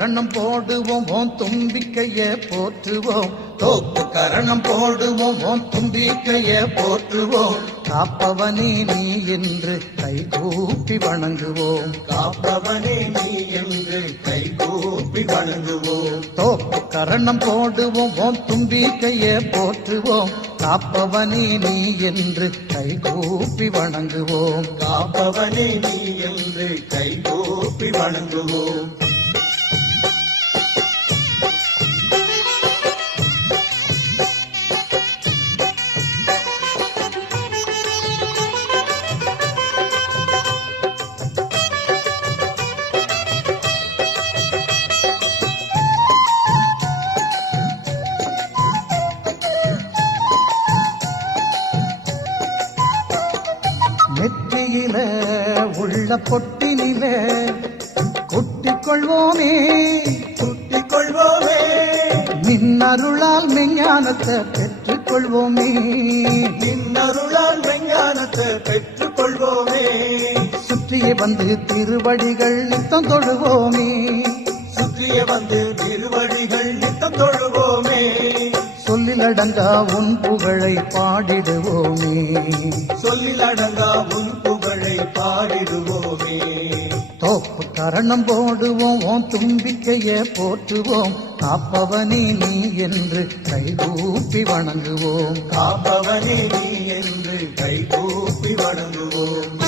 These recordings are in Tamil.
கரணம் போடுவோம் ஓம் தும்பிக்கைய போற்றுவோம். தோப்பு கரணம் போடுவோம் ஓம் தும்பிக்கைய போற்றுவோம். காப்பவனே நீ என்று கைகூப்பி வணங்குவோம். காப்பவனே நீ என்று கைகூப்பி வணங்குவோம். தோப்பு கரணம் போடுவோம் ஓம் தும்பிக்கைய போற்றுவோம். காப்பவனே நீ என்று கைகூப்பி வணங்குவோம். காப்பவனே நீ என்று கைகூப்பி வணங்குவோம். நெற்றியில உள்ள பொட்டினில குட்டிக் கொள்வோமே குட்டிக் கொள்வோமே. நின்னருளால் மெஞ்ஞானத்தை பெற்றுக் கொள்வோமே. நின்னருளால் மெஞ்ஞானத்தை பெற்றுக் கொள்வோமே. சுற்றியே வந்து திருவடிகள் நித்தம் தொழுவோமே. சுற்றிய வந்து திருவடிகள் நித்தம் தொழுவோமே. சொல்லிலடங்கா உன் புகழை பாடிடுவோமே. சொல்லிலடங்கா உன் புகழை பாடிடுவோமே. தோப்பு கரணம் போடுவோம் ஓம் தும்பிக்கைய போற்றுவோம். காப்பவனே நீ என்று கைகூப்பி வணங்குவோம். காப்பவனே நீ என்று கைகூப்பி வணங்குவோம்.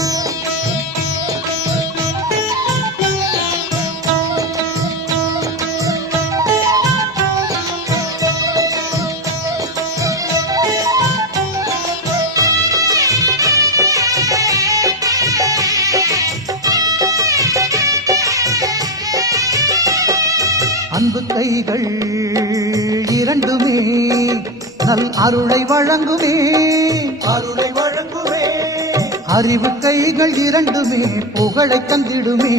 அன்பு கைகள் இரண்டுமே நல் அருளை வழங்குமே. அருளை வழங்குமே. அறிவு கைகள் இரண்டுமே புகழை தந்திடுமே.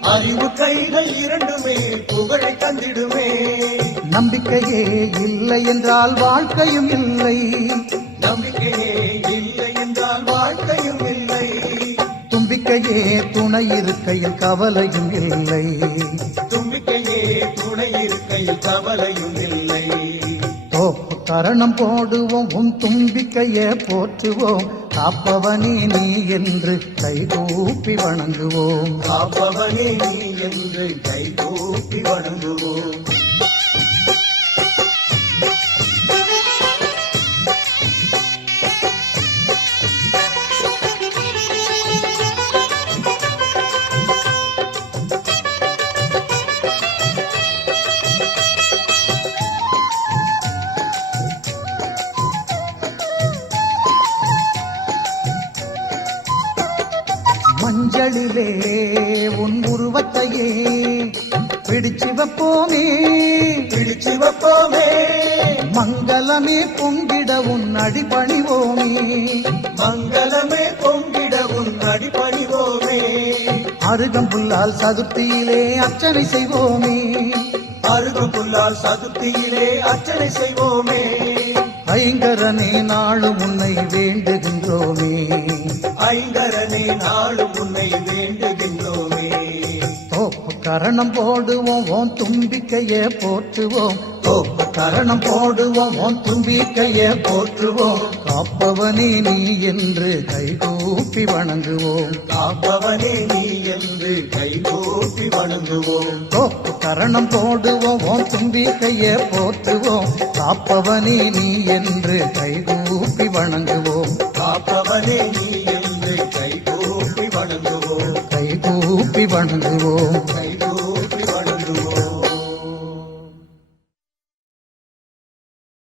அறிவு கைகள் இரண்டுமே புகழை தந்திடுமே. நம்பிக்கையே இல்லை என்றால் வாழ்க்கையும் இல்லை. நம்பிக்கையே இல்லை என்றால் வாழ்க்கையும் இல்லை. தும்பிக்கையே துணை இருக்கையில் கவலையும் இல்லை. தும்பிக்கையே துணை இருக்கையில் கவலையும் இல்லை. தோப்பு கரணம் போடுவோம் உன் தும்பிக்கைய போற்றுவோம். காப்பவனே நீ என்று கைகூப்பி வணங்குவோம். காப்பவனே நீ என்று கைகூப்பி வணங்குவோம். மஞ்சளிலே உன் உருவத்தையே பிடிச்சு வைப்போமே. பிடிச்சு வைப்போமே. மங்களமே பொங்கிட உன் அடிபணிவோமே. மங்களமே பொங்கிட உன் அடிபணிவோமே. அருகம்புல்லால் சதுர்த்தியிலே அர்ச்சனை செய்வோமே. அருகம்புல்லால் சதுர்த்தியிலே அர்ச்சனை செய்வோமே. ஐங்கரனே நாளும் உன்னை வேண்டுகின்றோமே. ஐங்கரனே நாளும் உன்னை வேண்டுகின்றோமே. தோப்பு கரணம் போடுவோம் ஓம் தும்பிக்கைய போற்றுவோம். தோப்பு கரணம் போடுவோம் ஓம் தும்பிக்கைய போற்றுவோம். காப்பவனே நீ என்று கைகூப்பி வணங்குவோம். காப்பவனே நீ என்று கைகூப்பி வணங்குவோம். தோப்பு கரணம் போடுவோம் ஓம் தும்பிக்கைய போற்றுவோம். காப்பவனே நீ என்று கைகூப்பி வணங்குவோம். காப்பவனே நீ என்று கைகூப்பி வணங்குவோம். கைகூப்பி வணங்குவோம்.